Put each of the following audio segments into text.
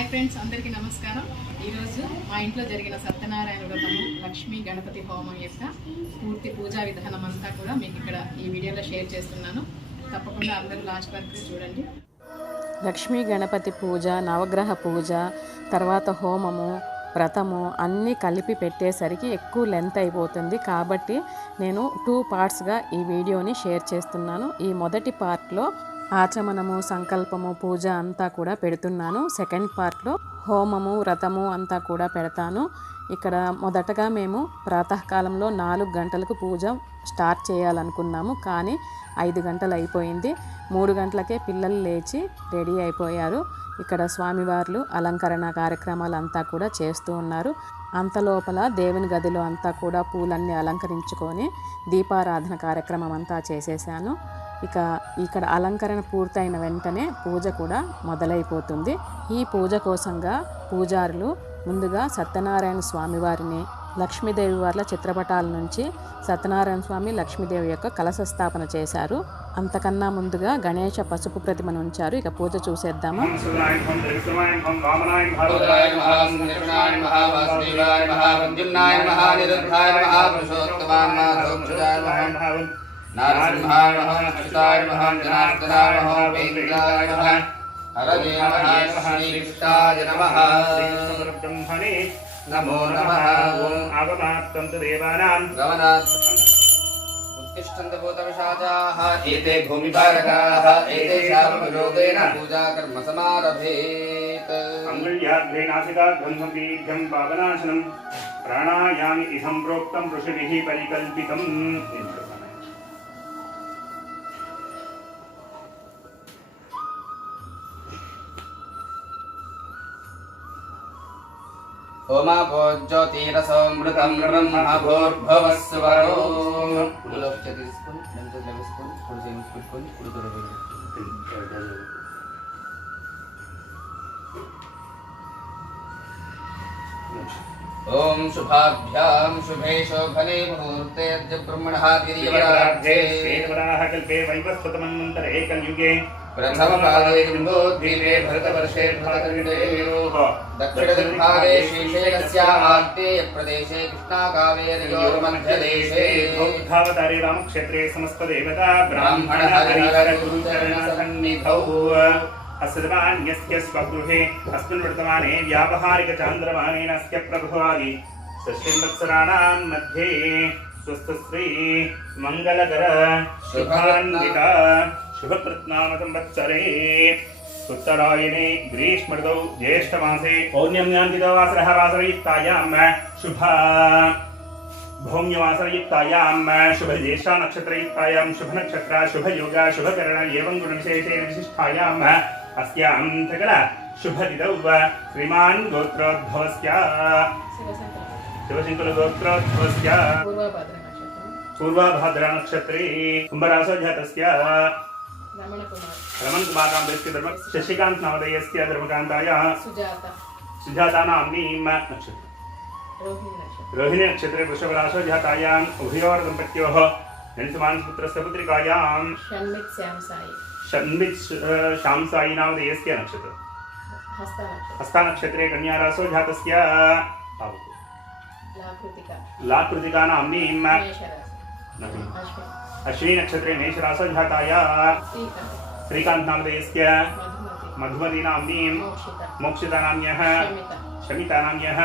Hi friends, అందరికీ నమస్కారం. ఈరోజు మా ఇంట్లో జరిగిన సత్యనారాయణ వ్రతము లక్ష్మీ గణపతి హోమం యొక్క పూర్తి పూజా విధానం అంతా కూడా మీకు ఇక్కడ ఈ వీడియోలో షేర్ చేస్తున్నాను. తప్పకుండా అందరూ లాస్ట్ వరకు చూడండి. లక్ష్మీ గణపతి పూజ, నవగ్రహ పూజ, తర్వాత హోమము, వ్రతము అన్నీ కలిపి పెట్టేసరికి ఎక్కువ లెంత్ అయిపోతుంది. కాబట్టి నేను 2 పార్ట్స్గా ఈ వీడియోని షేర్ చేస్తున్నాను. ఈ మొదటి పార్ట్లో ఆచమనము, సంకల్పము, పూజ అంతా కూడా పెడుతున్నాను. సెకండ్ పార్ట్లో హోమము, వ్రతము అంతా కూడా పెడతాను. ఇక్కడ మొదటగా మేము ప్రాతకాలంలో 4 గంటలకు పూజ స్టార్ట్ చేయాలనుకున్నాము. కానీ 5 గంటలు అయిపోయింది. 3 గంటలకే పిల్లలు లేచి రెడీ అయిపోయారు. ఇక్కడ స్వామివార్లు అలంకరణ కార్యక్రమాలు అంతా కూడా చేస్తూ ఉన్నారు. అంతలోపల దేవుని గదిలో అంతా కూడా పూలన్నీ అలంకరించుకొని దీపారాధన కార్యక్రమం అంతా చేసేసాను. ఇక్కడ అలంకరణ పూర్తయిన వెంటనే పూజ కూడా మొదలైపోతుంది. ఈ పూజ కోసంగా పూజారులు ముందుగా సత్యనారాయణ స్వామి వారిని, లక్ష్మీదేవి వార్ల చిత్రపటాల నుంచి సత్యనారాయణ స్వామి, లక్ష్మీదేవి యొక్క కలశ స్థాపన చేశారు. అంతకన్నా ముందుగా గణేష పసుపు ప్రతిమను ఉంచారు. ఇక పూజ చూసేద్దాము. नारसिंहाय नमः, अच्युताय नमः, जनार्दनाय नमः, वेंकटाय नमः, हरये नमः, श्रीकृष्णाय नमः, ब्रह्मणे नमो नमः. ओम आगमात्तं देवानां गमनात् उत्तिष्ठन्त भूतविशाचाः एते भूमिपालकाः एतेषां विरोधेन पूजा कर्म समारभेत्. अङ्गुल्याग्रे नासिकाग्रं बीजं पावनाशनं प्राणायामि इदं प्रोक्तं ऋषिभिः परिकल्पितम्. होमापोज्योतिरसोमृतं ब्रह्म भूर्भुवस्सुवरो कुलोपचार తీసుకొని నంతో లభిస్తుంది కుడి చేయి పెట్టుకొని కుడి తొడగలు ओम शुभाभ्याम शुभे शोभने मुहूर्ते अद्य ब्रह्मणः तिर्यवराध्ये श्वेतवराह कल्पे वैवस्वतमन्वन्तरे कलियुगे प्रथम पादे जम्बोद्वीपे भरतवर्षे भरतखण्डेयोः दक्षिणदिग्भागे श्रीशैलस्यामाग्नेय प्रदेशे कृष्णाकावेर्योर्मध्यदेशे बौद्धावतारे रामक्षेत्रे समस्तदेवता ब्राह्मणहरिहरगुरुचरणसन्निधौ अस्यमान्यस्य स्वगृहे अस्मिन् वर्तमाने व्यावहारिकचान्द्रमानेनस्य प्रभवादि षष्ठिवत्सराणां मध्ये स्वस्थश्री मङ्गलकर शुभान्विता शुभकृत्नाम संवत्सरे उत्तरायणे ग्रीष्मऋतौ ज्येष्ठमासे पौर्णम्यान्तितो वासरः वासरयुक्तायां शुभा भौम्यवासरयुक्तायां शुभज्येष्ठा नक्षत्रयुक्तायां शुभनक्षत्र शुभयोगा शुभकरण एवं गुणविशेषेण विशिष्टायां अस्यां सकल शुभतिथौ श्रीमान् गोत्रोद्भवस्य शिवशङ्करगोत्रोद्भवस्य पूर्वाभाद्रा नक्षत्रे कुम्भराशौ जातस्य रमण कुमार नाम धर्म शशिकांत नामधेयस्य धर्मकान्तायाः सुजाता नाम्नी नक्षत्र रोहिणी नक्षत्रे वृषभराशौ जातायाम् उभयोर् दम्पत्योः जनितमान् पुत्रस्य पुत्रिकायां षण्मित् श्यामसाई नामधेयस्य नक्षत्र हस्ता नक्षत्रे कन्याराशौ जातस्य लाकृतिका नाम्नी अश्विनी नक्षत्रे मेषराशौ जातायाः श्रीकांत नामधेयस्य मधुमती नाम्नी मोक्षिता नाम्न्यः शमिता नाम्न्यः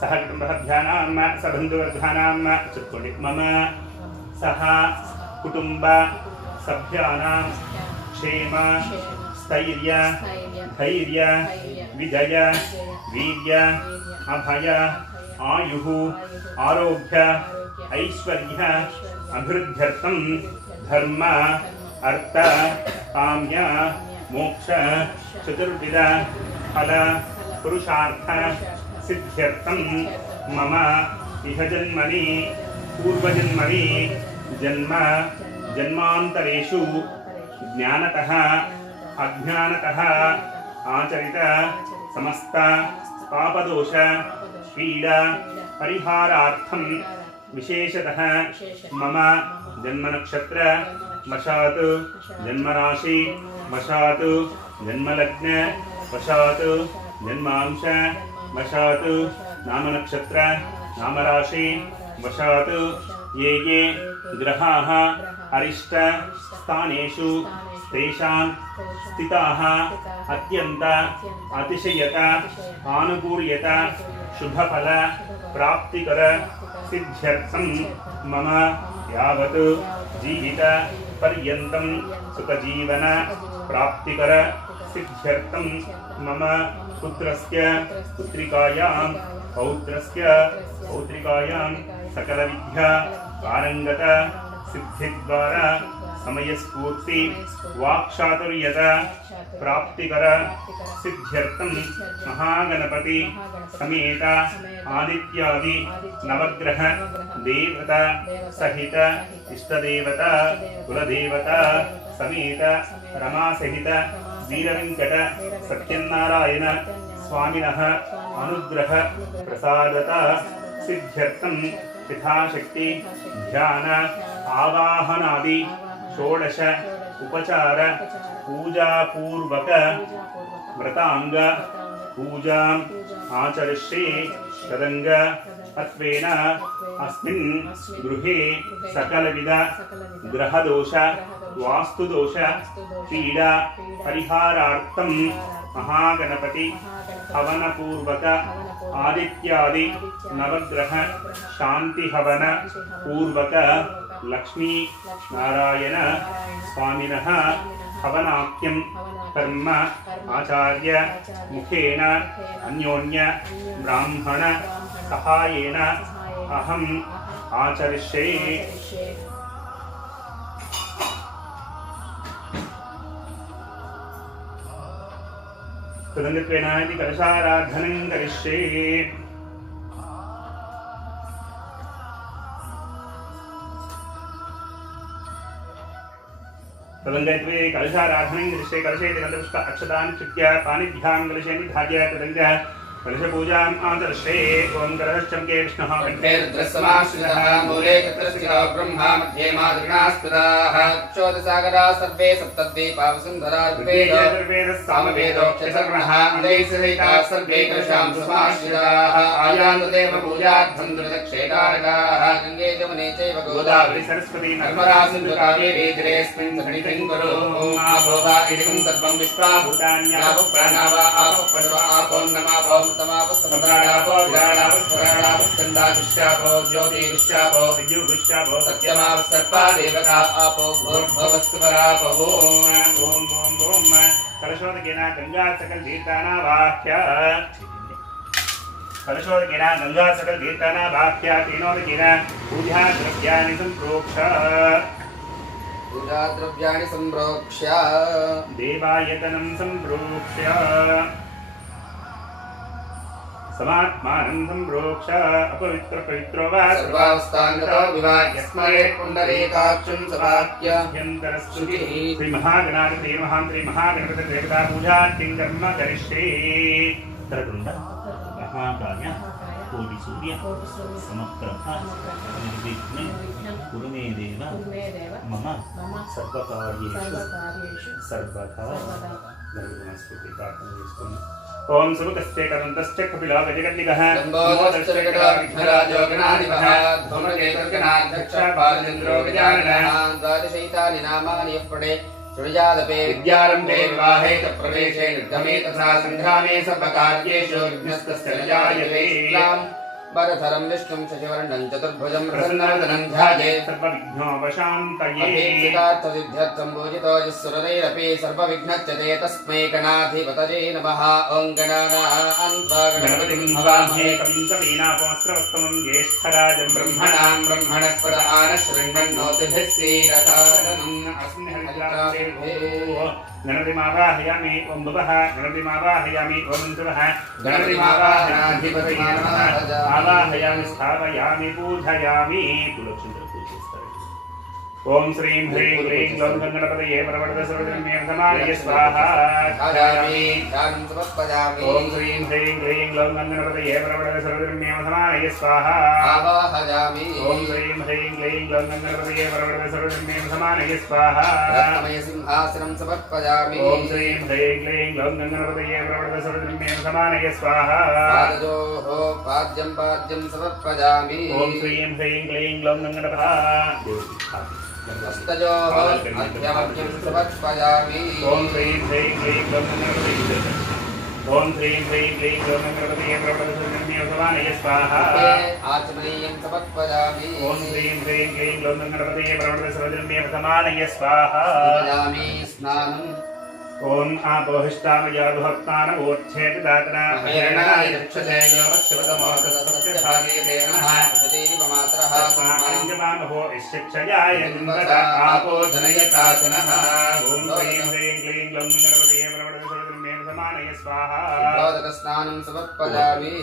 सह कुटुम्बसभ्यानां सबन्धुवर्गानां चतुर्कोटि मम सह कुटुम्ब सभ्यानां क्षेम स्थैर्य धैर्य विजय वीर्य अभय आयुः आरोग्य ऐश्वर्य अभिवृद्ध्यर्थं धर्म अर्थ काम्य मोक्ष चतुर्विध फल पुरुषार्थ सिद्ध्यर्थं मम इह जन्मनि पूर्वजन्मनि जन्म जन्मान्तरेषु ज्ञानतः अज्ञानतः आचरित समस्त पापदोष पीडा परिहारार्थं विशेषतः मम जन्मनक्षत्र वशात् जन्मराशि वशात् जन्मलग्न वशात् जन्मांश वशात् नामनक्षत्र नामराशि वशात् ये ये ग्रहाः अरिष्ट स्थानेषु तेषां स्थिताः अत्यन्त अतिशयत आनुकूल्यत शुभफल प्राप्तिकर सिद्ध्यर्थं मम यावत् जीवित पर्यन्तं सुखजीवन प्राप्तिकर सिद्ध्यर्थं मम पुत्रस्य पुत्रिकायां पौत्रस्य पौत्रिकायां सकलविद्या पारंगत सिद्धिद्वारा समयस्फूर्ति वाक्चातुर्यत प्राप्तिकर सिद्ध्यर्थं महागणपति समेत आदित्यादि नवग्रह देवता सहित इष्टदेवता कुलदेवता समेत रमा सहित वीरवेंकट सत्यनारायण स्वामिनः अनुग्रह प्रसादता सिद्ध्यर्थं यथाशक्ति ध्यान आवाहनादि षोडश उपचार पूजा पूर्वक व्रतांग पूजाम् आचरिष्ये तदंग अत्वेन अस्मिन् गृहे सकलविध ग्रहदोष वास्तुदोष पीडा परिहारार्थं महागणपति हवनपूर्वक आदित्यादि नवग्रह शांति हवन पूर्वक लक्ष्मी नारायण स्वामिनः हवनाख्यं कर्म आचार्य मुखेन अन्योन्य ब्राह्मण सहायेन अहम् आचरिष्ये। तदंगत्वेन इति कलशाराधनं करिष्ये। तदंगत्वे कलशाराधनं करिष्ये। कलशे गन्धपुष्प अक्षतानि चित्य पाणिभ्यां कलशे निधाय तदंग कलशपूजाम् आचरिष्ये। ओं कलशश्चमके विष्णुः कंठे रुद्रसमाश्रितः मूले चतुर्स्थितो ब्रह्मा मध्ये मातृगणाः स्थिताः चोदसागराः सर्वे सप्तद्वीपा वसुन्धरा सामवेदोक्षसर्वणः अदैसहिताः सर्वे कलशां समाश्रिताः आयान्तु देवपूजार्थं द्रुतक्षेकारकाः गङ्गे जमुने चैव गोदावरी सरस्वती नर्मदा सिन्धु कावेरी जलेऽस्मिन् सन्निधिं कुरु आपो वा इदं सर्वं विश्वाभूतान्यापो प्राणावा आपो पशवः आपो नमापो तमापस्तमप्राणापो विराणापस्वराणापस्कन्दाविश्यापो ज्योतिविश्यापो विद्युविश्यापो सत्यमापसर्पा देवता आपो भूर्भुवस्वरापो ॐ कलशोदकेन गंगा सकल तीर्थानावाह्य कलशोदकेन गंगा सकल तीर्थानावाह्य तेनोदकेन पूजा द्रव्याणि संप्रोक्ष्य देवायतनं संप्रोक्ष्य समात्मानं संप्रोक्ष्य अपवित्र पवित्रो वा सर्वावस्थांगतो विवाह्य स्मरेत् पुण्डरीकाक्षं सवाक्य अभ्यन्तरस्तुतिः श्री महागणाधिपते महामन्त्री महागणपति देवता पूजार्थिं कर्म करिष्ये। करतुण्ड महाकाय कोटिसूर्य समप्रभ निर्विघ्नं कुरु मे देव मम सर्वकार्येषु सर्वथा। नमस्ते प्रार्थना। ओम सुभकस्ते करन्तश्च कपिला गजगन्निकः लम्बोदश्चरकटा विघ्नराजो गणाधिपः धूमकेतुर्गणाध्यक्ष बालचन्द्रो गजाननः द्वादशैतानि नामानि पठे सुजादपे विद्यारम्भे विवाहे च प्रवेशे निर्गमे तथा सङ्ग्रामे सर्वकार्येषु विघ्नस्तस्य न जायते। वरधरं विष्णुं शशिवर्णं चतुर्भुजं प्रसन्नवदनं ध्यायेत् सर्वविघ्नोपशान्तये। अभीप्सितार्थसिद्ध्यर्थं पूजितो यः सुरदैरपि सर्वविघ्नच्यते तस्मै गणाधिपतये नमः। ॐ गणानां गणपतिं हवामहे कविं कवीनापमस्त्रवस्तमं ज्येष्ठराजं ब्रह्मणां ब्रह्मणस्पद आनश्रृण्वन्नोतिभिः श्रीरसादनम् गणपतिमावाहयामि ओं भवः गणपतिमावाहयामि ओं सुरः गणपतिमावाहनाधिपतये आवाहयामि स्थापयामि पूजयामि। तुलसीन्द्र पूजिస్తారు ओम श्रीं ह्रीं क्लीं ग्लौं गणपतये परवरद सर्वधर्म्ये समानये स्वाहा ध्यायामि ध्यानं समर्पयामि ओम श्रीं ह्रीं क्लीं ग्लौं गणपतये परवरद सर्वधर्म्ये समानये स्वाहा आवाहयामि ओम श्रीं ह्रीं क्लीं ग्लौं गणपतये परवरद सर्वधर्म्ये समानये स्वाहा रत्नमय सिंहासनं समर्पयामि ओम श्रीं ह्रीं क्लीं ग्लौं गणपतये परवरद सर्वधर्म्ये समानये स्वाहा पादयोः पाद्यं समर्पयामि ओम श्रीं ह्रीं क्लीं ग्लौं गणपतये हस्तयोः अर्घ्यमर्घ्यं समर्पयामि ओम श्रीं ह्रीं क्लीं ग्लौं गणपतये ओम श्रीं ह्रीं क्लीं ग्लौं गणपतये परवरद सर्वधर्म्ये समानये स्वाहा आचमनीयं समर्पयामि ओम श्रीं ह्रीं क्लीं ग्लौं गणपतये परवरद सर्वधर्म्ये समानये स्वाहा पूजयामि स्नानं ओम आपोहिष्टामयाभक्तानमूर्च्छेति दातना महेरणाय रक्षते योगशिवतमोसदसत्यभागे तेन शतेरिवमात्रः तस्माञ्जमामहो शिक्षयाय निन्दता आपो धनयतासनः ओम श्रीं ह्रीं क्लीं ग्लौं गणपतये परवरद सर्वधर्म्ये समानये स्वाहा पादकस्नानं समर्पयामि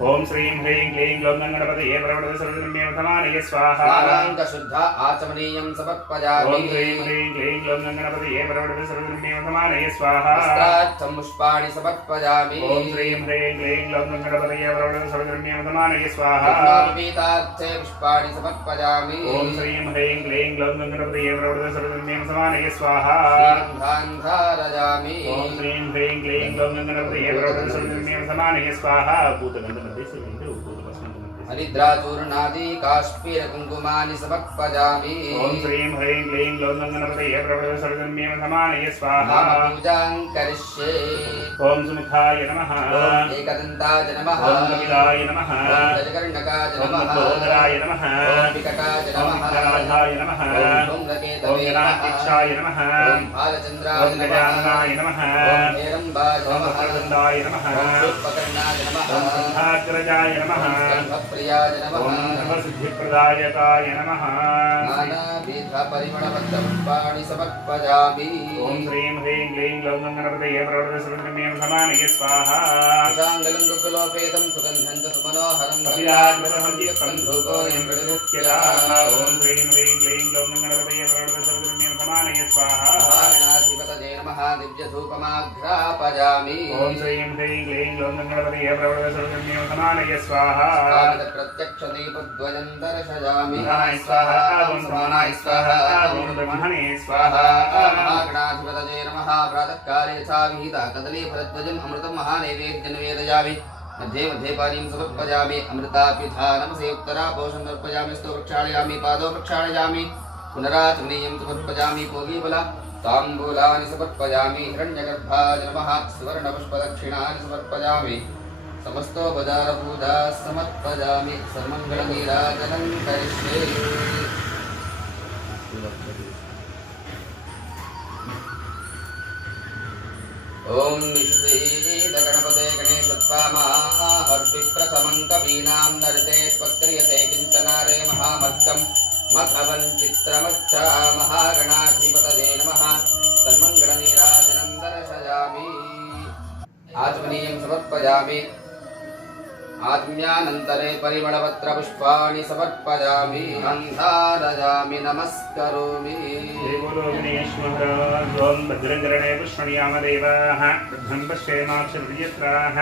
ओम श्रीं ह्रीं क्लीं ग्लौं गणपतये परवरद सर्वधर्म्ये समानये स्वाहा स्नानाङ्गशुद्ध आचमनीयं समर्पयामि ओम श्रीं ह्रीं क्लीं ग्लौं गणपतये परवरद सर्वधर्म्ये समानये स्वाहा वस्त्रार्थं पुष्पाणि समर्पयामि ओम श्रीं ह्रीं क्लीं ग्लौं गणपतये परवरद सर्वधर्म्ये समानये स्वाहा यज्ञोपवीतार्थे पुष्पाणि समर्पयामि ओम श्रीं ह्रीं क्लीं ग्लौं गणपतये परवरद सर्वधर्म्ये समानये स्वाहा श्रीगन्धान् धारयामि ओम श्रीं ह्रीं क्लीं ग्लौं गणपतये परवरद सर्वधर्म्ये समानये स्वाहा हरिद्राचूर्णादि काश्मीरकुङ्कुमानि समर्पयामि ओम श्रीं ह्रीं क्लीं ग्लौं गणपतये परवरद सर्वधर्म्ये समानये स्वाहा पूजां करिष्ये ओम सुमुखाय नमः ॐ एकदन्ताय नमः ओम कपिलाय नमः ॐ गजकर्णकाय ओम नमः मन्दोदराय नमः ॐ विकटाय ओम नमः गणाधाय नमः ॐ ओम धूम्रकेतवे नमः गणाध्यक्षाय नमः ॐ भालचन्द्राय ओम नमः गजाननाय नमः ॐ हेरम्बाय ओम नमः वक्रतुण्डाय नमः ॐ शूर्पकर्णाय नमः ओम सिंहाग्रजाय नमः स्कन्धप्रियाय नमः ओम सर्वसिद्धिप्रदायकाय नमः नानाविधपरिमलबद्धपुष्पाणि समर्पयामि ओम श्रीं ह्रीं क्लीं ग्लौं गणपतये परवरद सर्वधर्म्ये समानये स्वाहा शाङ्गलं गुकुलोपेतं सुगन्धं च सुमनोहरं कपिलाग्रहं धूपोऽयं प्रतिमुख्यता ओम श्रीं ह्रीं क्लीं ग्लौं गणपतये परवरद सर्वधर्म्ये समानये स्वाहा महागणाधिपतये नमः दिव्यधूपमाघ्रापयामि ओम श्रीं ह्रीं क्लीं ग्लौं गणपतये परवरद सर्वधर्म्ये समानये स्वाहा प्रत्यक्षदीपद्वयं दर्शयामि विधाय स्वाहा ओम समानाय स्वाहा ओम ब्रह्मणे स्वाहा महागणाधिपतये नमः प्रातःकाले यथा विहिता कदलीफलध्वजम् अमृतं महानैवेद्यं निवेदयामि मध्ये मध्ये पानीं समर्पयामि अमृतापिधानमसे उत्तरापोषं समर्पयामि स्तो प्रक्षालयामि पादौ प्रक्षालयामि पुनराचमनीयं समर्पयामि भोगीफला ताम्बूलानि समर्पयामि हिरण्यगर्भाय नमः सुवर्णपुष्पदक्षिणानि समर्पयामि समस्तोपचारपूजा समर्पयामि सर्वमङ्गलनीराजनं करिष्ये ओम निषेधगणपते गणेशत्वामाहर्षिप्रथमं कवीनां नरते त्वक्रियते किञ्चनारे महामर्कं मघवन् चित्रमच्चा महागणाधिपतये नमः तन्मङ्गलनीराजनं दर्शयामि आचमनीयं समर्पयामि आत्म्यानन्तरे परिमलपत्रपुष्पाणि समर्पयामि गन्धारयामि नमस्करोमि देवो गणेश्वर ओम भद्रङ्करणे पुष्पणियामदेवाः बुद्धं पश्येमाक्षप्रियत्राः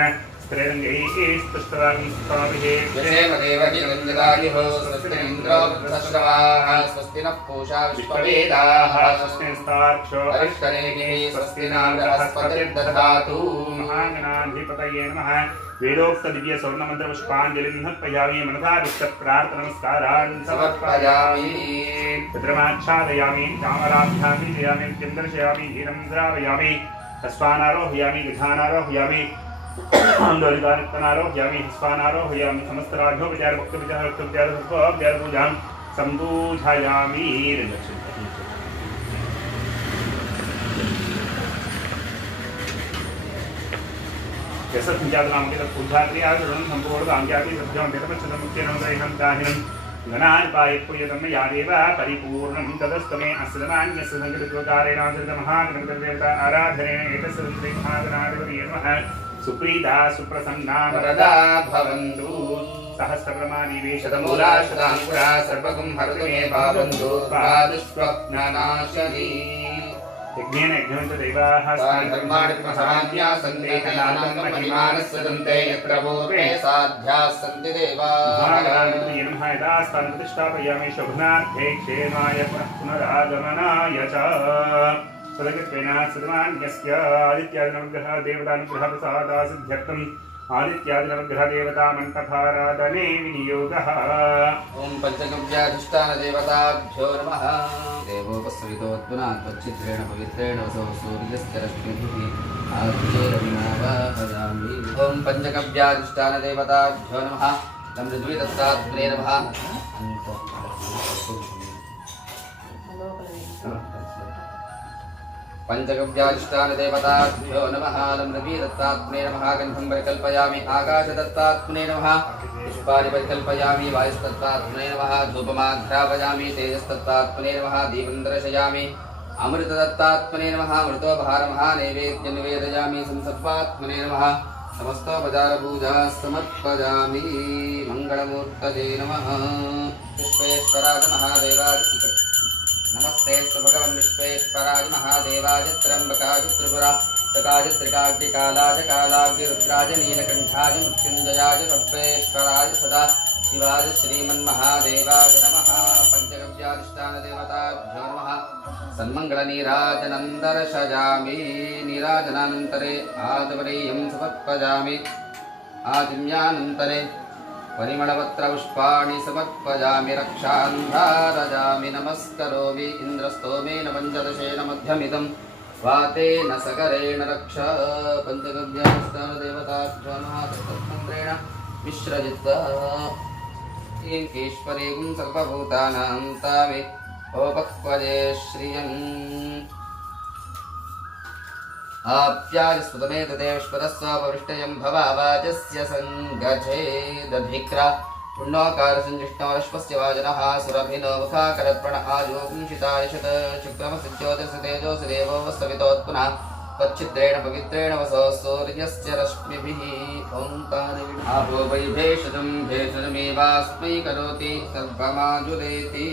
देवदेवहिरञ्जदायुः स्वस्तिरिन्द्रो वृद्धश्रवाः स्वस्ति नः पूषा विश्ववेदाः स्वस्तिस्तार्क्ष्यो अरिष्टनेमिः स्वस्ति न बृहस्पतिर्दधातु महागणाधिपतये नमः वेदोक्त दिव्य स्वर्ण मंत्र पुष्पांजलिं अर्पयामि मनसा विष्टप्रार्थ नमस्कारान् समर्पयामि रुद्रमाच्छादयामि चामराभ्यां दीयामि चन्द्रशयामि धीरं द्रावयामि हस्वानारोहयामि गजानारोहयामि आरोहयामि हस्वानारोहयामि समस्तराज्योपचार भक्तविचार पूजां सम्बूझयामि पूजाक्रियां सम्पूर्णांग्यापि सभ्यं वेदमच्छदमुख्यनं दाहिनं गणायपायपुयतं यादेव परिपूर्णं तदस्तमे अस्लमान्यस्य संगतत्वकारेणाचरितमहागणपतिदेवता आराधनेन एतस्य महागणाधिपतये नमः सुप्रीता सुप्रसन्ना वरदा भवन्तु सहस्रप्रमादिवेश शतमूला शताङ्कुरा सर्वगुं हरतु मे पावन्तु पादुष्वप्ननाशनी यज्ञेन यज्ञवन्त देवाः धर्माणि प्रसाद्या सन्ते कलानां महिमानः सदन्ते यत्र पूर्वे साध्याः सन्ति देवाः नमः यदास्तां प्रतिष्ठापयामि शोभनार्थे क्षेमाय पुनरागमनाय च सदगत्वेन सदमान्यस्य आदित्यादिनवग्रह देवतानुग्रह प्रसादासिद्ध्यर्थम् आदित्यादिनवग्रह देवता मण्डपाराधने विनियोगः ॐ पञ्चगव्याधिष्ठानदेवताभ्यो नमः देवोपस्वितोत्पुनात्वच्छिद्रेण पवित्रेण वसो सूर्यस्य रश्मिभिः आर्चेरविनावाहयामि ॐ पञ्चगव्याधिष्ठानदेवताभ्यो नमः नमृद्विदत्तात्मने नमः पञ्चगव्याधिष्ठानदेवताभ्यो नमः नमृद्विदत्तात्मने नमः गन्धं परिकल्पयामि आकाशदत्तात्मने नमः पुष्पाणि परिकल्पयामि वायुस्तत्तात्मने नमः धूपमाघ्रापयामि तेजस्तत्तात्मने नमः दीपं दर्शयामि अमृतदत्तात्मने नमः अमृतोपहारमः नैवेद्यं निवेदयामि संसर्वात्मने नमः समस्तोपचारपूजा समर्पयामि मङ्गलमूर्तये नमः विश्वेश्वराय महादेवाय नमस्ते भगवन् विश्वेश्वराय महादेवाय त्र्यम्बकाय त्रिपुराय त्रिकाग्निकालाय कालाग्निरुद्राय नीलकण्ठाय मृत्युञ्जयाय सर्वेश्वराय सदा शिवाय श्रीमन्महादेवाय नमः पञ्चगव्याधिष्ठानदेवताभ्यो नमः सन्मङ्गलनीराजनं दर्शयामि नीराजनानन्तरे आदवरीयं समर्पयामि आदिम्यानन्तरे परिमलपत्रपुष्पाणि समर्पयामि रक्षान् धारयामि नमस्करोमि इन्द्रस्तोमेन पञ्चदशेन मध्यमिदं स्वातेन सकरेण रक्ष पञ्चगव्याधिष्ठानदेवताभ्यो नमः तत्तन्त्रेण विश्रजित्वा ईश्वरीं सर्वभूतानां तामि ओपक्वजे श्रियम् आप्याजस्फुतमेतदेवस्पदस्वापविष्टयं भवावाचस्य सङ्गच्छेदधिक्रा पुण्योकारसञ्जिष्टमरश्वस्य वाजनः सुरभिनो मुखाकरत्पण आयोगुंशितायशत शुक्रमसिज्योतिषतेजोऽसि देवो वस्तवितोत्पुनः त्वच्छिद्रेण पवित्रेण वसो सूर्यस्य रश्मिभिः ओङ्कारेण आपो वै भेषजं भेषजमेवास्मै करोति सर्वमाजुलेति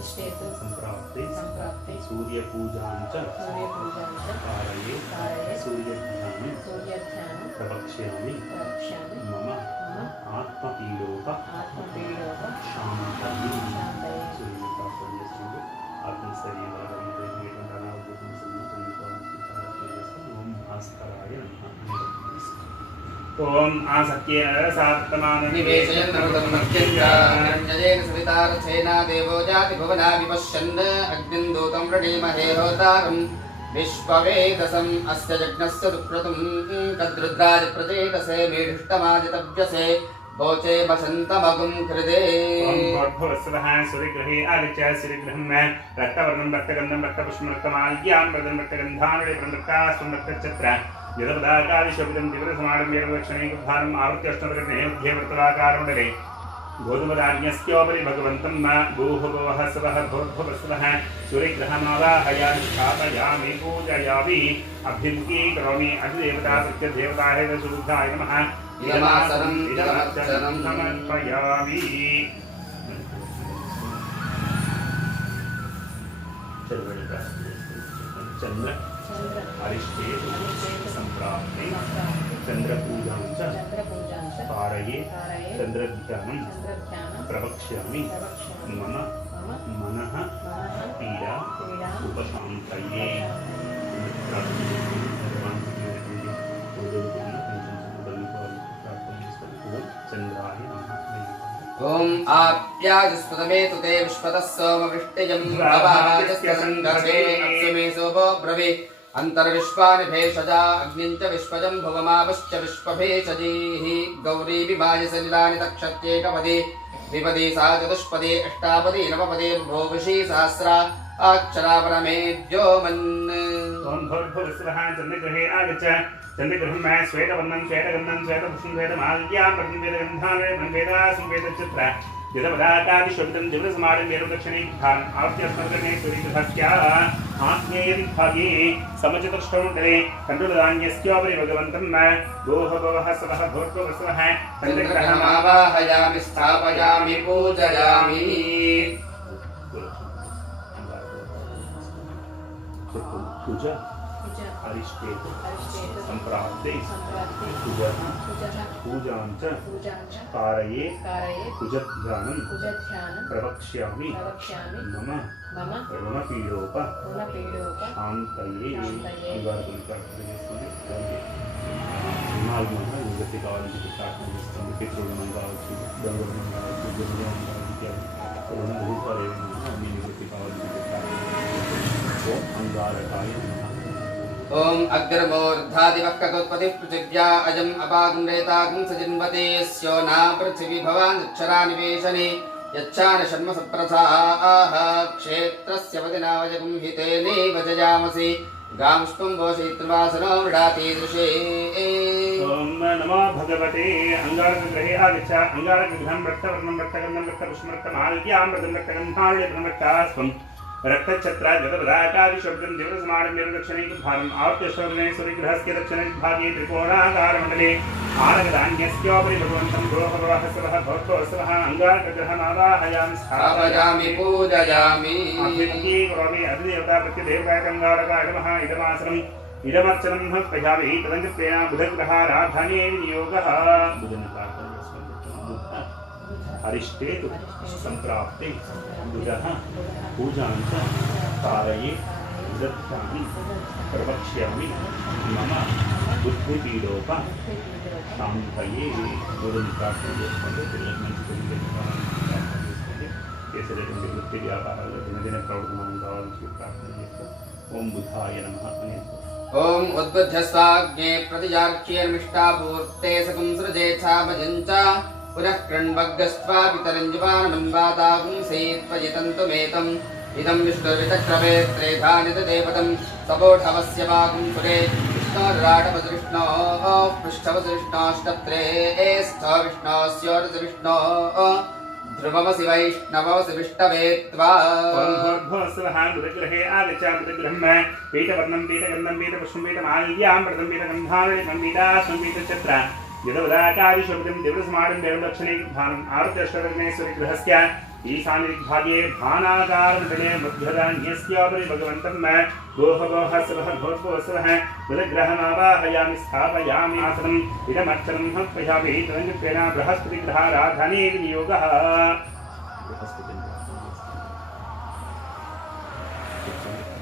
अरिष्टेतु सम्प्राप्ते सूर्यपूजां च कारये सूर्यध्यानं प्रवक्ष्यामि मम आत्मपीडोप शान्तये सूर्यपापर्यस्य भास्कराय ओम आसक्येन सात्तमानं निवेशयन् नमतं मध्यञ्जयेन सवितारथेना देवो जाति भुवना विपश्यन् अग्निं दूतं वृणीमहे होतारं विश्ववेदसम् अस्य यज्ञस्य दुःक्रतुं तद्रुद्राज प्रचेतसे मेढुष्टमादितव्यसे भोचे वसन्तमगुं हृदे भवस्वः सूर्यगृहे आगत्य सूर्यगृहं रक्तवर्णं रक्तगन्धं रक्तपुष्पं रक्तमाल्यां वर्धनं रक्तगन्धानुलेपनं रक्तास्वं रक्तच्छत्र यदपदाकादिशब्दं तीव्रसमाडम्यरक्षणैकभारम् आवृत्य अष्टमकर्णेभ्ये वर्तुलाकारमण्डले गोधूमधान्यस्योपरि भगवन्तं भूभुवः स्वः भूर्भुवस्वः सूर्यग्रहमावाहयामि स्थापयामि पूजयामि अभ्युमुखीकरोमि अधिदेवता सत्यदेवता हेतुशुद्धाय नमः इदमासनं इदमर्चनं समर्पयामि चन्द्र अरिष्टेतु सम्प्राप्ते चन्द्रपूजां च कारये चन्द्रध्यानं प्रवक्ष्यामि मम मनः पीडा उपशान्तये ओम आप्याजस्पदमेतु ते विश्वतः सोमवृष्टियं भवाजस्य सङ्गर्भे अप्सुमे सोपो ब्रवे अन्तर्विश्वानि भेषजा अग्निं च विश्वजं भुवमावश्च विश्वभेषजीः गौरी विमाय सलिलानि तक्षत्येकपदे द्विपदी सा चतुष्पदी अष्टापदी नवपदी भोविषी सहस्रा अक्षरा परमेद्यो मन् ओम भूर्भुवस्वः चन्द्रगृहे आगच्छ चन्द्रगृहं मैं श्वेतवर्णं श्वेतगन्धं श्वेतभूषणं श्वेतमाल्यां प्रतिवेदगन्धान् वेदासंवेदचित्रा यदपदाकादिशब्दं दिवसमाडं वेददक्षिणैर्भान् आर्त्यस्मर्गणे सूर्यगृहस्याः आत्मेयविभागे समचतुष्टमण्डले कण्डुलधान्यस्योपरि भगवन्तं गोहभवः स्वः भूर्भुवस्वः चन्द्रग्रहमावाहयामि स्थापयामि पूजयामि पूजा अरिष्टे संप्राप्ते पूजांच कारये कुजध्यानं प्रवक्ष्यामि मम ऋणपीडोप शान्तये నిగతి కావాలని చెప్పి ప్రార్థన చేస్తుంది పితృణం కావచ్చు గౌరవం కావచ్చు దుర్గం కావచ్చు రుణ రూపాలు ఏమైనా అన్ని నిగతి కావాలని చెప్పి ప్రార్థన చేస్తుంది ఓం అంగారకాయ ओम अग्रमूर्धादिवक्कगोत्पतिः पृथिव्या अजम् अपागुण्रेतागुं सजिन्वते स्यो न पृथिवी भवान् अक्षरानिवेशने यच्छान शर्म सप्रथाः क्षेत्रस्य वदिनावजगुं हितेनैव जयामसि गांष्टुं वोषयित्वासनो मृडाति दृशे ओम नमो भगवते अंगारकगृहे आगच्छ अंगारकगृहं रक्तवर्णं रक्तगन्धं रक्तपुष्परक्तमाल्क्यां मृदं रक्तगन्धाढ्यं रक्तास्वं रक्तछत्र जगदपदाकादिशब्दं दिवसमाडं वेददक्षिणैर्भारम् आवर्त्यश्वरणे सूर्यगृहस्य दक्षिणविभागे त्रिकोणाकारमण्डले आनगधान्यस्योपरि भगवन्तं गोहभवः स्वः भवत्वस्वः अंगारकगृहमावाहयामि स्थापयामि पूजयामि अभिमुखी करोमि अधिदेवता प्रत्यदेवताय अंगारकाय नमः इदमासनम् इदमर्चनं प्रयामि तदञ्जत्वेन बुधग्रहाराधने विनियोगः अरिष्टेतु संप्राप्ते बुधः पूजांच कारये दत्तानि प्रवक्ष्यामि मम बुद्धिपीडोप शान्तये गुरुं प्रार्थना చేసుకుంటే పిల్లల మంచి చేసుకోండి చేసేటటువంటి వృత్తి వ్యాపారాలు దినదిన ప్రవర్తమానం కావాలని ప్రార్థన చేస్తూ ఓం బుధాయ నమః అని ओम उद्बुद्धस्वाग्ने प्रतिजार्क्ष्यर्मिष्टापूर्ते सकुं सृजेच्छामजञ्च पुनः कृण्वग्गस्त्वा पितरञ्जुवानमन्वातागुं सेत्वजितन्तुमेतम् इदं विष्णुर्विचक्रमे त्रेधानितदेवतं सबोढवस्य वागुं सुरे विष्णोर्राटवसविष्णोः पृष्ठवसविष्णोष्टत्रे स्थो विष्णोस्योर्विष्णोः ध्रुवमसि वैष्णवमसि विष्णवे त्वा भूर्भुवस्वः बुधग्रहे आगच्छ बुधगृहं पीतवर्णं पीतगन्धं पीतपुष्पं पीतमाल्यां मृदं पीतगन्धाढ्यं पीतास्वं पीतच्छत्र यदपदाकादिशब्दं दिवसमाडं वेददक्षिणैर्भारम् आवर्त्यश्वरणे सूर्यगृहस्य ईशान्यदिग्भागे भानाकारमण्डले मध्यधान्यस्योपरि भगवन्तं गोहभवः स्वः भवत्वस्वः बुधग्रहमावाहयामि स्थापयामि आसनम् इदमर्चनं प्रयामि तदञ्जत्वेन बृहस्पतिग्रहाराधने विनियोगः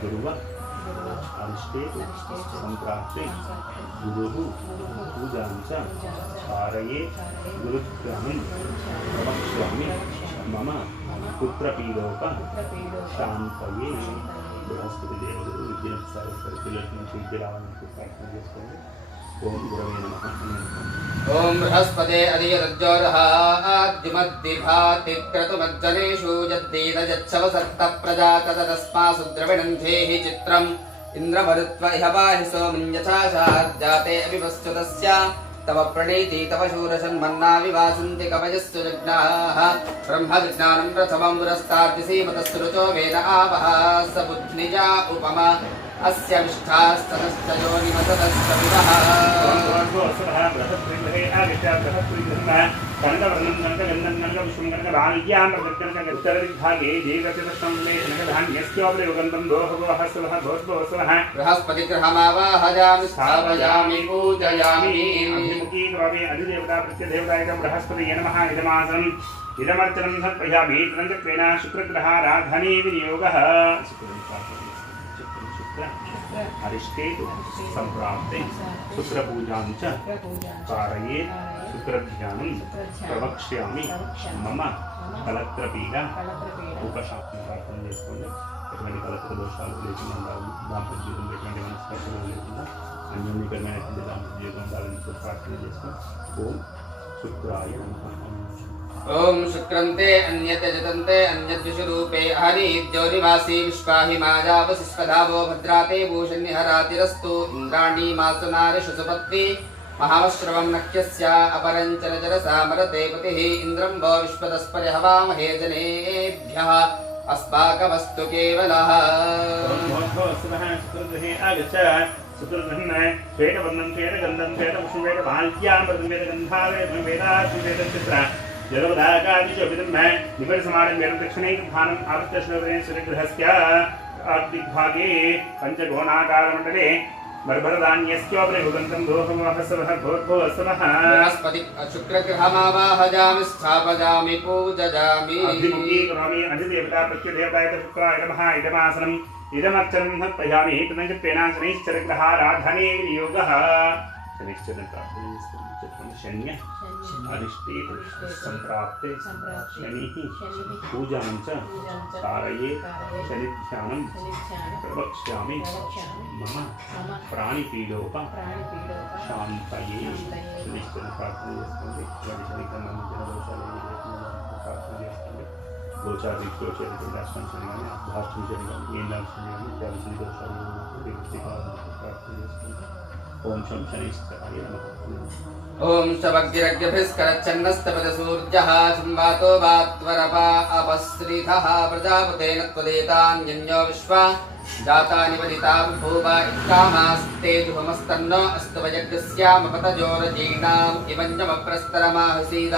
गुरुव अरिष्टेतु संप्राप्ते गुरुः पूजांच कारये गुरुग्रहं प्रवक्ष्यामि मम पुत्रपीडोप शान्तये बृहस्पति देवतु विद्यను సరస్వతి పిల్లల నుంచి విద్య రావాలని ప్రార్థన చేసుకోండి ఓం గురవే నమః ओम बृहस्पते अधियतज्जोरः आद्युमद्दिभातिक्रतुमज्जनेषु यद्दीदजच्छवसत्तः प्रजातत तस्मासु द्रविणन्धेहि चित्रम् इन्द्रमरुत्व इह पाहि सोमं यथा शार्जाते अभिवस्तुतस्य तव प्रणीति तव शूरशन्मन्ना विवासन्ति कवयस्तु जज्ञाः ब्रह्मविज्ञानं प्रथमं पुरस्ताद्विसीमतस्रुचो वेद आवः स बुद्धिजा उपमा अस्य विष्ठास्ततश्च योनिमततश्च विवः बृहस्पतिगृहे आगच्छ बृहस्पतिगृहं कनकवर्णं कनकगन्धं कनकपुष्पं कनकमाल्यां उत्तरदिग्भागे दीर्घचतुष्टमण्डले कनकधान्यस्योपरि भगवन्तं गोहभवः स्वः भवत्वस्वः बृहस्पतिगृहमावाहयामि स्थापयामि पूजयामि अभिमुखी करोमि अधिदेवता प्रत्यदेवताय बृहस्पतये नमः इदमासनम् इदमर्चनं प्रयामि तदञ्जत्वेन शुक्रग्रहाराधने विनियोगः अरिष्टेतु संप्राप्ते शुक्रपूजांच कारये शुक्रध्यानं प्रवक्ष्यामि मम कलत्रपीडा उपशांति प्रार्थన చేసుకోండి ఎటువంటి కలత్ర దోషాలు లేకుండా ఉండాలి దాంపత్య జీవితంలో ఎటువంటి మనస్పర్శలు లేకుండా అన్యోన్యకరమైనటువంటి దాంపత్య జీవితం ఉండాలని ప్రార్థన చేసుకోండి ఓం శుక్రాయ నమః ओम शुक्रन्ते अन्यते जतन्ते अन्यद्विषरूपे हरिद्योनिवासी विश्वाहि माजावसिष्पदावो भद्राते भूषण्यहरातिरस्तु इन्द्राणी मासुनारिषुसुपत्नी महावश्रवं नक्यस्य अपरञ्चलजरसा मरते पतिः इन्द्रं वो विश्वदस्परि हवामहे जनेभ्यः अस्माकमस्तु केवलः सुकृतगन्धं श्वेतवर्णं श्वेतगन्धं श्वेतपुष्पं श्वेतमाल्यां वेदगन्धालयं वेदाचित्र जलवदाकादिशोभितं निपरिसमानं वेदं दक्षिणैर्भानम् आवृत्यश्लोकरेण सूर्यगृहस्य आर्दिग्भागे पञ्चकोणाकारमण्डले बर्बरदान्यस्योपरि भुगन्तं दोहमोहसवः भोर्भोवसवः बृहस्पति शुक्रगृहमावाहयामि स्थापयामि पूजयामि अभिमुखी करोमि अधिदेवता प्रत्यदेवताय शुक्राय नमः इदमासनम् इदमर्चनं समर्पयामि तदङ्गत्वेन शनैश्चरग्रहाराधने विनियोगः शन्य अनिष्टे सम्प्राप्ते शनिः पूजां च कारये शनिध्यानं प्रवक्ष्यामि मम प्राणिपीडोप शान्तये ओम शं शनिश्चराय नमः। ओम शवग्गिरग्यभिस्करच्छन्नस्तपदसूर्यः संवातो वात्वरपा अपस्रितः प्रजापतेन त्वदेतान्यन्यो विश्वा जातानि वदिता बभूव इत्कामास्ते जुहमस्तन्नो अस्तु वयज्ञस्यामपतजोरजीर्णाम् इवञ्जमप्रस्तरमाहसीद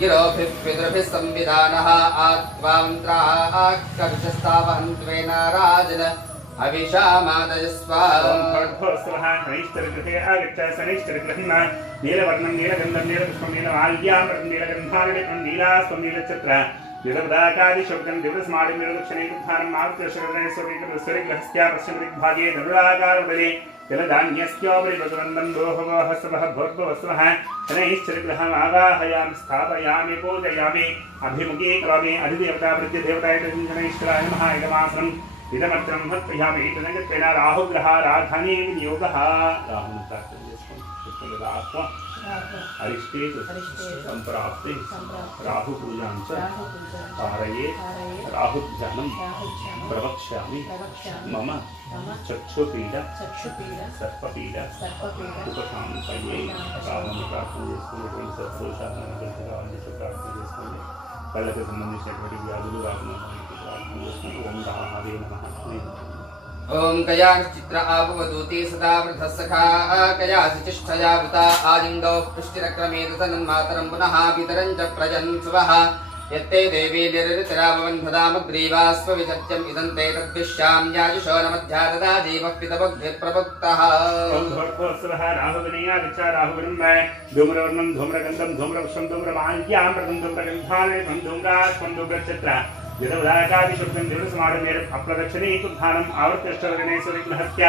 गिरोभिः पितृभिः संविधानः आत्वान्त्राः कविशस्तावहन्त्वेन राजन अविशामादयस्वा भर्गोस्वः शनैश्चरगृहे आगच्छ शनैश्चरगृहं नीलवर्णं नीलगन्धं नीलपुष्पं नीलमाल्याम्बरं नीलगन्धानलिपं नीलास्वं नीलचित्र नीलपदाकादिशब्दं दिवसमाडं नीलदक्षिणैर्धानं सूर्यगृहस्य पश्चिमदिग्भागे धनुराकारमण्डले जलधान्यस्योपरि भगवन्तं दोहवहसवः भोर्भवस्वः शनैश्चरगृहम् आवाहयामि स्थापयामि पूजयामि अभिमुखी करोमि अधिदेवता प्रत्यदेवताय शनैश्चराय नमः इदमासनम् इदमर्चनं समर्पयामि तदङ्गत्वेन राहुग्रहाराधने विनियोगः अरिष्टे सम्प्राप्ते राहुपूजां च कारये राहुध्यानं प्रवक्ष्यामि मम चक्षुपीडा सर्पपीडा उपशान्तये राहुं प्रार्थना కళ్ళకి సంబంధించినటువంటి వ్యాధులు రాకుండా ఓం రామాదే నమః. ओम कयाश्चित्र आववदूति सदा वृद्धस्सखा कयासि चिष्ठया वृता आलिङ्गौ पुष्टिरक्रमेत तन्मातरं पुनः पितरं च प्रजन् सुवः यत्ते देवी निर्ऋतिरावन्धदामग्रीवास्वविसत्यम् इदं ते तद्विश्याम्याजुषो नमध्या ददा जीवः पितवग्भिः प्रभुक्तः ओम भर्गोस्वः राहुगणया गच्छ राहुगणं वै धूम्रवर्णं धूम्रगन्धं धूम्रपुष्पं धूम्रमाल्यां धूम्रगन्धालयं धूम्रास्वं धूम्रचित्र यदवदाकादिशब्दं दिवसमाडं अप्रदक्षिणैकुद्धानम् आवर्त्यष्टवर्णे सूर्यगृहस्य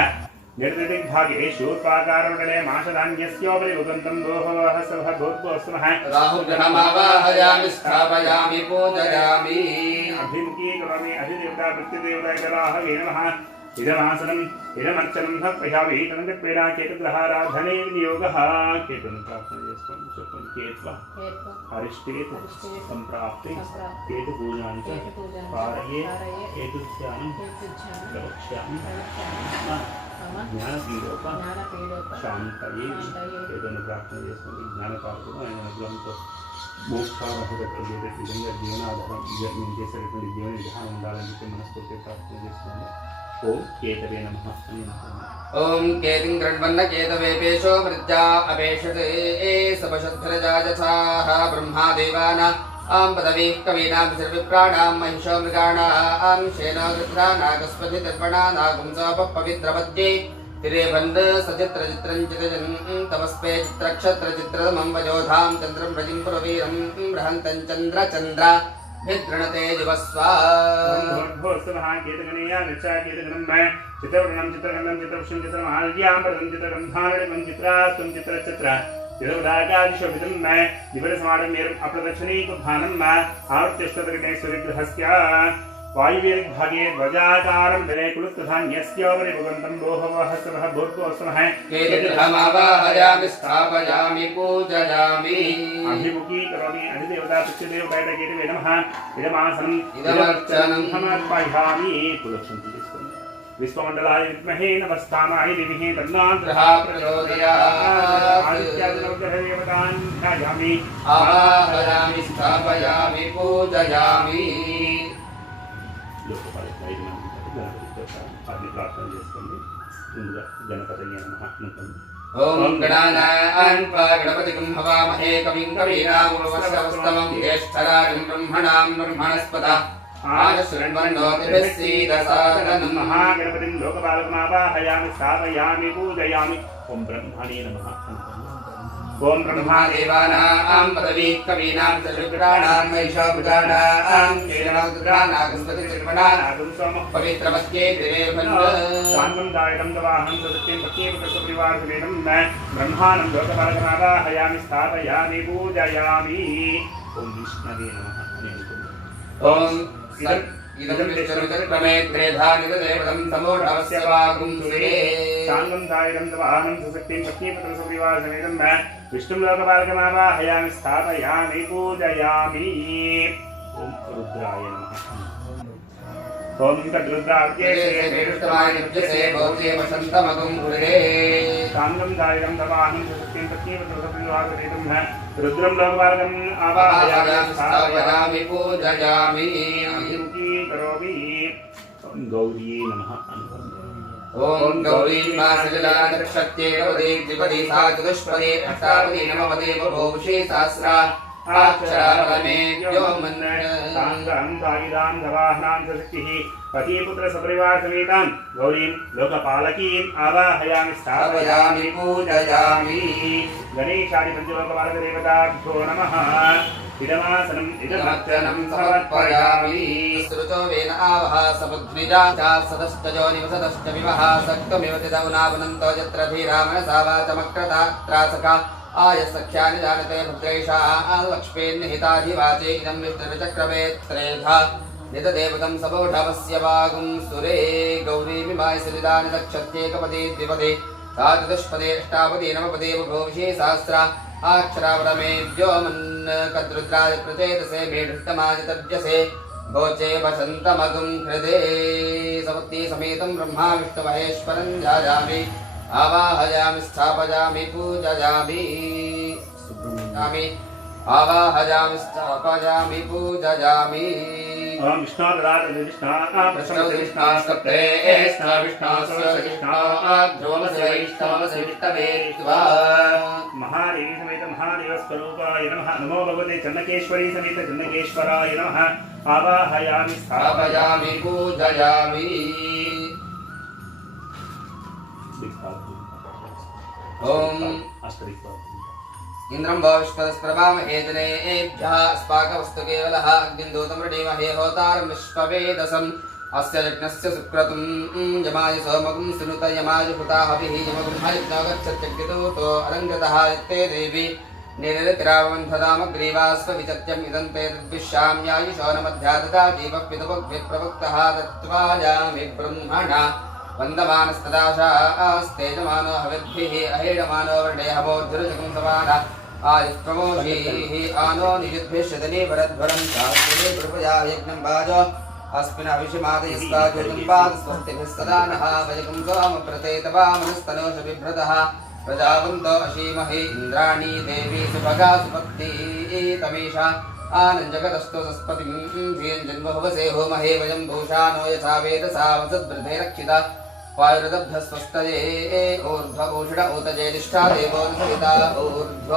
निर्दिग्भागे शूर्पाकारमण्डले माषधान्यस्योपरि भुगन्तं दोहवहसवः भोर्भोस्वः राहुग्रहमावाहयामि स्थापयामि पूजयामि अभिमुखी करोमि अधिदेवता प्रत्यदेवताय राहवे नमः इदमासनम् इदमर्चनं समर्पयामि तदङ्गत्वेन केतुग्रहाराधने विनियोगः केतुं प्रार्थना చేసుకోండి చెప్పండి కేత్వా అరిష్టేతు సంప్రాప్తే కేతుపూజాం చ कारये కేతుధ్యానం ప్రవక్ష్యామి జ్ఞానపీడోప శాంతయే కేతుని ప్రార్థన చేసుకోండి జ్ఞానకారకుడు ఆయన అనుగ్రహంతో మోక్షార్హత విధంగా జీవనాధారం నేను చేసేటువంటి జీవన విధానం ఉండాలని చెప్పి మనస్ఫూర్తి ప్రార్థన చేసుకోండి ఓం కేతవే నమః అని ओम केतिं गृण्वन्न केतवे पेशो मृत्या अपेक्षते सपशद्भरजा यथाः ब्रह्मादेवानां पदवीः कवीनां सर्वप्राणां महिषो मृगाणां शेनो गृध्रानागस्पति दर्पणानागुंसोपविद्रपद्ये तिरे बन्ध सचित्रचित्रं चित्रजन् तमस्पे चित्रक्षत्रचित्रतमं वजोधां चन्द्रं रजिं पुरवीरं बृहन्तं चन्द्र भिद्रणते जुवस्वा चित्रवर्णं चित्रगन्धं चित्रपुष्पं चित्रमाल्यां चित्रगन्धानलिपं चित्रास्तं चित्रचित्र चित्रदाकादिशोभितं दिवसमाडं अप्रदक्षिणैकुद्धानम् आवर्त्यष्टवर्णे सूर्यगृहस्य वायुवीर्भागे ध्वजाकारं दले कुलुत्थधान्यस्योपरि भुगन्तं लोहवहस्रः भूर्भुवस्वः केतुर्हमावाहयामि स्थापयामि पूजयामि अभिमुखी करोमि अधिदेवता पितृदेवताय केतवे नमः इदमासनं इदमर्चनं समर्पयामि कुलक्षन्ति विश्वमण्डलाय विद्महे नमस्तामाय धीमहि तन्नो प्रचोदयात् आदित्यादिनवग्रहदेवतान् ध्यायामि आवाहयामि स्थापयामि पूजयामि ओम गणानां गणपतिं हवामहे कविं कवीनामुपमश्रवस्तमं ज्येष्ठराजं ब्रह्मणां ब्रह्मणस्पदा आगशृण्वन्नोतिभिस्सीदसादनं महागणपतिं लोकपालकमावाहयामि स्थापयामि पूजयामि ओम ब्रह्मणे नमः ओम ब्रह्मादेवानां पदवी कवीनां चतुर्ग्राणां महिषाभुजानां केरणाग्रानागस्पतिर्वणानागं पवित्रमस्ये साङ्गं दायकं दवाहं सत्यं पत्येवकसुपरिवारसमेतं ब्रह्माणं लोकपालकमावाहयामि स्थापयामि पूजयामि ओम विष्णवे नमः ओम इदं विष्णुचक्रमे त्रेधा निदेवतं समोढवस्य वागुं सुरे साङ्गं दायकं दवाहं सत्यं पत्येवकसुपरिवारसमेतं विष्णुं लोकपालकमावाहयामि स्थापयामि पूजयामि ओम रुद्राय नमः ओम तद्रुद्रार्के विष्णुमाय नित्यसे भोजे वसन्तमगुं उरे साङ्गं दायकं दवाहं सत्यं पत्येवकसुपरिवारसमेतं रुद्रं लोकपालकम् आवाहयामि स्थापयामि पूजयामि अभिमुखी करोमि गौरी नमः ओम गौरी मासजलानक्षत्ये गौरी द्विपदी सा चतुष्पदी अष्टापदी नवपदी बभूषी सहस्रा अक्षरापदमे व्योमन्नः साङ्गं दायिदां दवाहनां सशक्तिः पतिपुत्रसपरिवारसमेतां गौरीं लोकपालकीम् आवाहयामि स्थापयामि पूजयामि गणेशादिपञ्चलोकपालकदेवताभ्यो नमः इदमासनम् इदमर्चनं समर्पयामि श्रुतो वेन आवह समुद्विजा च सदस्तजो निवसदश्च विवह सक्तमिव तिदौनावनन्तो यत्र धीरामनसा वाचमक्रता त्रासका आयसख्यानि जानते भद्रेशा लक्ष्मीर्निहिताधिवाचे इदं विष्णुचक्रमे त्रेधा नितदेवतं सबोढवस्य वागुं सुरे गौरीमिमाय सलिलानि दक्षत्येकपदे द्विपदे सा चतुष्पदे अष्टापदे नवपदे बभूषी सहस्रा अक्षरावरमे व्योमन् कद्रुद्राय प्रचेतसे मेढृष्टमाय तर्जसे भोचे वसन्तमगुं हृदे सपत्नी समेतं ब्रह्मा विष्णुमहेश्वरं ध्यायामि आवाहयामि स्थापयामि पूजयामि आवाहयामि स्थापयामि पूजयामि ओम विष्णु ददातु विष्णु विष्णु विष्णु सप्ते विष्णु विष्णु विष्णु ध्रुवमस्य वैष्णवस्य विष्णवे महादेवी समेत महादेव स्वरूपाय नमः नमो भगवते चन्नकेश्वरी समेत चन्नकेश्वराय नमः आवाहयामि स्थापयामि पूजयामि ओम इंद्रं भविष्पदस्प्रभामहे जनेभ्यः अस्पाकवस्तु केवलः अग्निन्दूतं वृणीमहे होतारं विश्ववेदसम् अस्य यज्ञस्य सुक्रतुं यमाय सोमगुं सुनुत यमाय हुताहविः यमगुं हरिज्ञागच्छत्यग्निदूतो अलङ्कृतः यत्ते देवी निरतिरावन्धदामग्रीवास्वविचत्यम् इदं ते तद्विश्याम्यायुषो न मध्या ददा जीवपितुभग्भिप्रवक्तः तत्त्वायामि ब्रह्मणा वन्दमानस्तदाशास्तेजमानो हविद्भिः अहेडमानो वर्णेहवोद्धुरजगुं समानः आयुष्प्रमोभिः आनो नियुद्भिः शतनी वरद्वरं शास्त्रे कृपया यज्ञं वाजो अस्मिन् अविषमादयस्ताज्योतिं पादस्वस्तिभिस्तदा नः वयगुं सोमप्रतेतवामनस्तनोष बिभ्रतः प्रजावन्तो अशीमहि इन्द्राणी देवी सुभगा सुपत्तिः तमीषा आनञ्जगतस्तु सस्पतिं धियञ्जन्महुवसे होमहे वयं भूषानो यथा वेदसा वसद्वृद्धे रक्षिता वायुरदभ्यस्वस्तये ऊर्ध्व ऊषिण ऊतजे निष्ठा देवो सविता ऊर्ध्व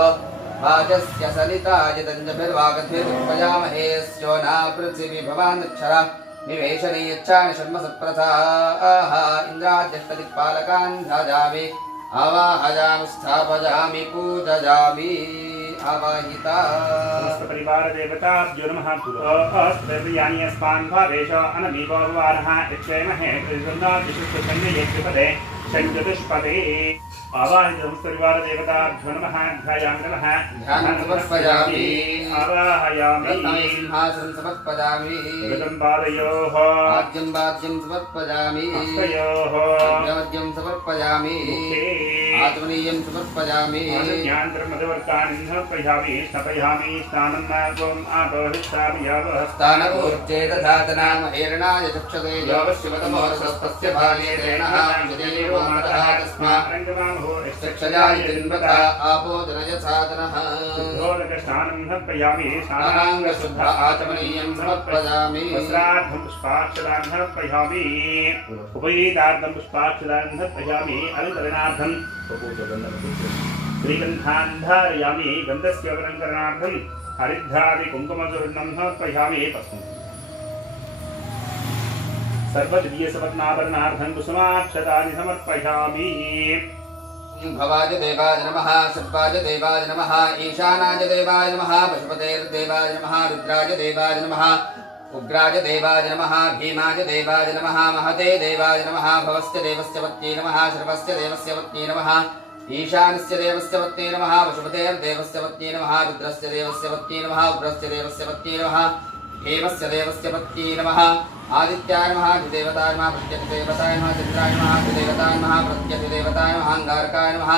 वाचस्य सलिता यदञ्जभिर्वागद्भिर्पयामहे स्योना पृथिवी भवानक्षरा निवेशने यच्छानि षण्म सत्प्रथाः इन्द्राद्यष्टदिक्पालकान् ध्यायामि आवाहयामि स्थापयामि पूजयामि आवाहिता परिवार देवताभ्यो नमः अस्त्रयानि अस्मान् भावेश अनमीववारः यच्छेमहे त्रिजुन्नादिशुष्पन्दे यज्ञपदे षड्चतुष्पदे आवाहितं परिवार देवताभ्यो नमः ध्यायामि नमः ध्यानं समर्पयामि आवाहयामि रत्नानि सिंहासनं समर्पयामि गतं पादयोः वाद्यं समर्पयामि हस्तयोः अग्रमद्यं समर्पयामि आत्मनीयं समर्पयामि ज्ञानत्रं मधुवर्तानि समर्पयामि स्नापयामि स्नानं मार्गम् आपोहिष्यामि यावः स्थानपूर्चेदधातनाम हेरणाय चक्षते योगशिवतमोरसस्तस्य भालेरेणः विदेवो मातः तस्मात् चक्षयाय तिन्वता आपो जनय साधनः स्नानं समर्पयामि स्नानाङ्गशुद्ध आचमनीयं समर्पयामि वस्त्रार्थं पुष्पाक्षदान् समर्पयामि उपयीतार्थं पुष्पाक्षदान् समर्पयामि अलङ्करणार्थं श्रीगन्धान् धारयामि गन्धस्य अलङ्करणार्थं हरिद्रादि कुङ्कुमचूर्णं समर्पयामि सर्वदिव्यसपत्नाभरणार्थं कुसुमाक्षतानि समर्पयामि भवाय देवाय नमः सर्वाय देवाय नमः ईशानाय देवाय नमः पशुपतेर्देवाय नमः रुद्राय देवाय नमः उग्राय देवाय नमः भीमाय देवाय नमः महते देवाय नमः भवस्य देवस्य पत्न्यै नमः सर्वस्य देवस्य पत्न्यै नमः ईशानस्य देवस्य पत्न्यै नमः पशुपतेर्देवस्य पत्न्यै नमः रुद्रस्य देवस्य पत्न्यै नमः उग्रस्य देवस्य पत्न्यै नमः हेमस्य देवस्य पत्न्यै नमः आदित्याय नमः अधिदेवताय नमः प्रत्यधिदेवताय नमः चन्द्राय नमः अधिदेवताय नमः प्रत्यधिदेवताय नमः अंगारकाय नमः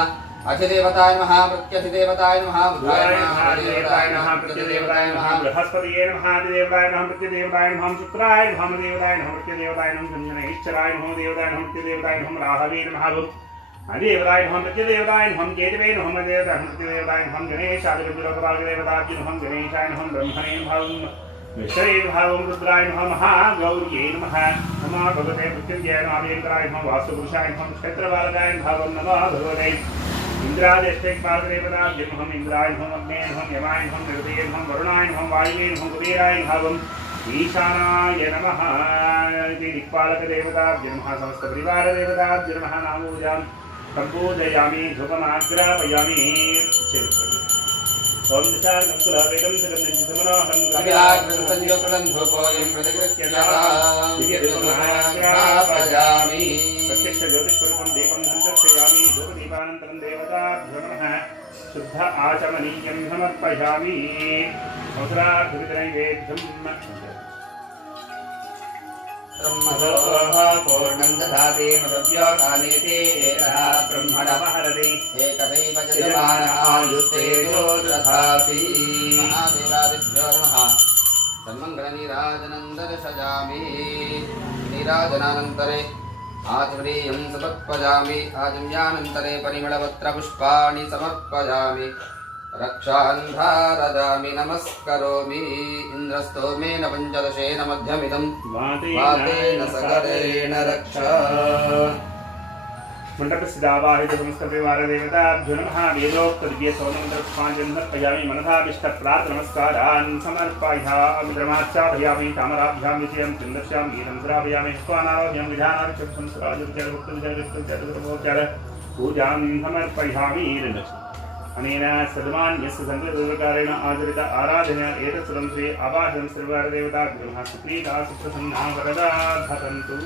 अधिदेवताय नमः प्रत्यधिदेवताय नमः बुधाय नमः अधिदेवताय नमः प्रत्यधिदेवताय नमः बृहस्पतये नमः अधिदेवताय नमः प्रत्यधिदेवताय नमः शुक्राय नमः देवताय नमः प्रत्यधिदेवताय नमः शनिश्चराय नमः देवताय नमः प्रत्यधिदेवताय नमः राहवे नमः अधिदेवताय नमः प्रत्यधिदेवताय नमः केतवे नमः देवताय नमः प्रत्यधिदेवताय नमः गणेशाय नमः गणेशाय नमः ब्रह्मणे नमः विष्णवे नमः रुद्राय नमः महागौर्यै नमः नमः भगवते मृत्युञ्जयाय नमः वेङ्कटाय नमः वासुपुरुषाय नमः क्षेत्रबालकाय नमः नमः भगवते इंद्रादेवताभ्यो नमः इंद्राय नमः अग्ने नमः यमाय नमः निरुते नमः वरुणाय नमः वायुवे नमः कुबेराय नमः ईशानाय नमः इति दिक्पालकदेवताभ्यो नमः समस्तपरिवारदेवताभ्यो नमः नामपूजां सम्पूजयामि धूपमाग्रापयामि प्रत्यक्ष ज्योतिष्वरूपं दीपं दर्शयामि धूपदीपानन्तरं देवताभ्यो नमः शुद्ध आचमनीयं समर्पयामि मधुरार्धविदनैवेद्यं पूर्णं दधाति मदव्योतानीति एकः ब्रह्मणमहरति एकदैव यजमानः आयुस्तेजो दधाति महादेवादिभ्यो नमः तन्मङ्गलनीराजनं दर्शयामि नीराजनानन्तरे आचमनीयं समर्पयामि आचम्यानन्तरे परिमलपत्रपुष्पाणि समर्पयामि रक्षान् धारयामि नमस्करोमि इन्द्रस्तोमेन पञ्चदशेन मध्यमिदं वातेन सकलेन रक्षा मंडपस्थितावाहित समस्तपरिवारदेवताभ्यो नमः वेदोक्तदिव्यसौनमन्त्रपुष्पाञ्जलिं समर्पयामि मनसाभीष्टप्रार्थनमस्कारान् समर्पयामि द्रमाचाभयामि तामराभ्यां विजयं चन्द्रस्यां गीतं श्रावयामि स्वानाभ्यां विधानार्चकसंस्काराजुर्जलभुक्तविजयविष्णुजलभोचार पूजां समर्पयामि अनेन सर्वाण्यस्य संकृतकारेण आचरित आराधनया एतत्सर्वं श्री आवाहनं सर्वदेवताभ्यो नमः सुप्रीता सुप्रसन्ना वरदा भवन्तु।